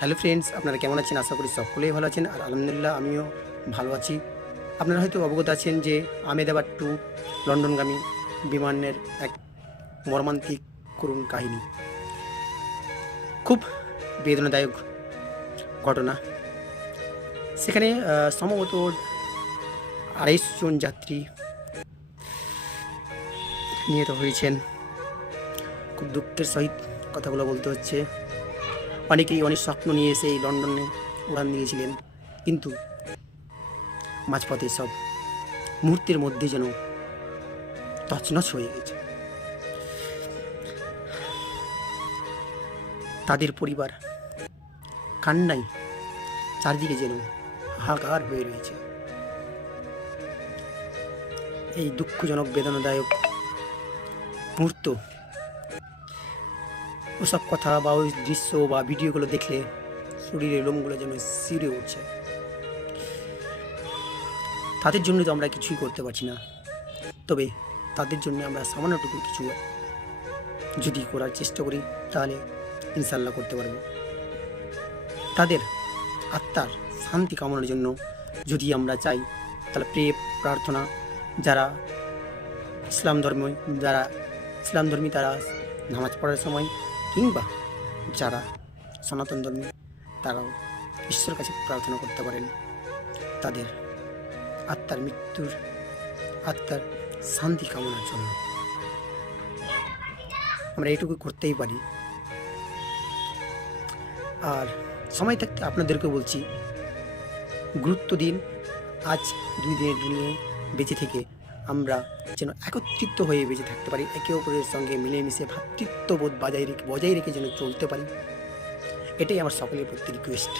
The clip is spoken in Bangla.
হ্যালো ফ্রেন্ডস, আপনারা কেমন আছেন? আশা করি সকলেই ভালো আছেন। আর আলহামদুলিল্লাহ আমিও ভালো আছি। আপনারা হয়তো অবগত আছেন যে আহমেদাবাদ টু লন্ডনগামী বিমানের এক মর্মান্তিক করুণ কাহিনী, খুব বেদনাদায়ক ঘটনা। সেখানে সম্ভবত ২৮ জন যাত্রী নিহত হয়েছেন। খুব দুঃখের সহিত কথাগুলো বলতে হচ্ছে। অনেকেই অনেক স্বপ্ন নিয়ে এসে এই লন্ডনে উড়ান দিয়েছিলেন, কিন্তু মাঝপথে সব মুহূর্তের মধ্যে যেন তছনছ হয়ে গেছে। তাদের পরিবার কান্নায় চারদিকে যেন হাহাকার হয়ে রয়েছে। এই দুঃখজনক বেদনাদায়ক মুহূর্ত, ওসব কথা বা ওই দৃশ্য বা ভিডিওগুলো দেখলে শরীরের লোমগুলো যেন শিউরে উঠছে। তাদের জন্য তো আমরা কিছুই করতে পারছি না, তবে তাদের জন্য আমরা সামান্যটুকু কিছু যদি করার চেষ্টা করি তাহলে ইনশাল্লাহ করতে পারবো। তাদের আত্মার শান্তি কামনার জন্য যদি আমরা চাই, তাহলে প্রে প্রার্থনা, যারা ইসলামধর্মী তারা নামাজ পড়ার সময়, কিংবা যারা সনাতন ধর্মী তারাও ঈশ্বরের কাছে প্রার্থনা করতে পারেন তাদের আত্মার শান্তি কামনার জন্য। আমরা এইটুকু করতেই পারি। আর সময় থাকতে আপনাদেরকে বলছি, গুরুত্ব দিন আজ 2 দিনের দুনিয়ায় বেঁচে থেকে আমরা যেন একত্রিত হয়ে বেঁচে থাকতে পারি, একে অপরের সঙ্গে মিলেমিশে ভ্রাতৃত্ববোধ বজায় রেখে যেন চলতে পারি। এটাই আমার সকলের প্রতি রিকোয়েস্ট।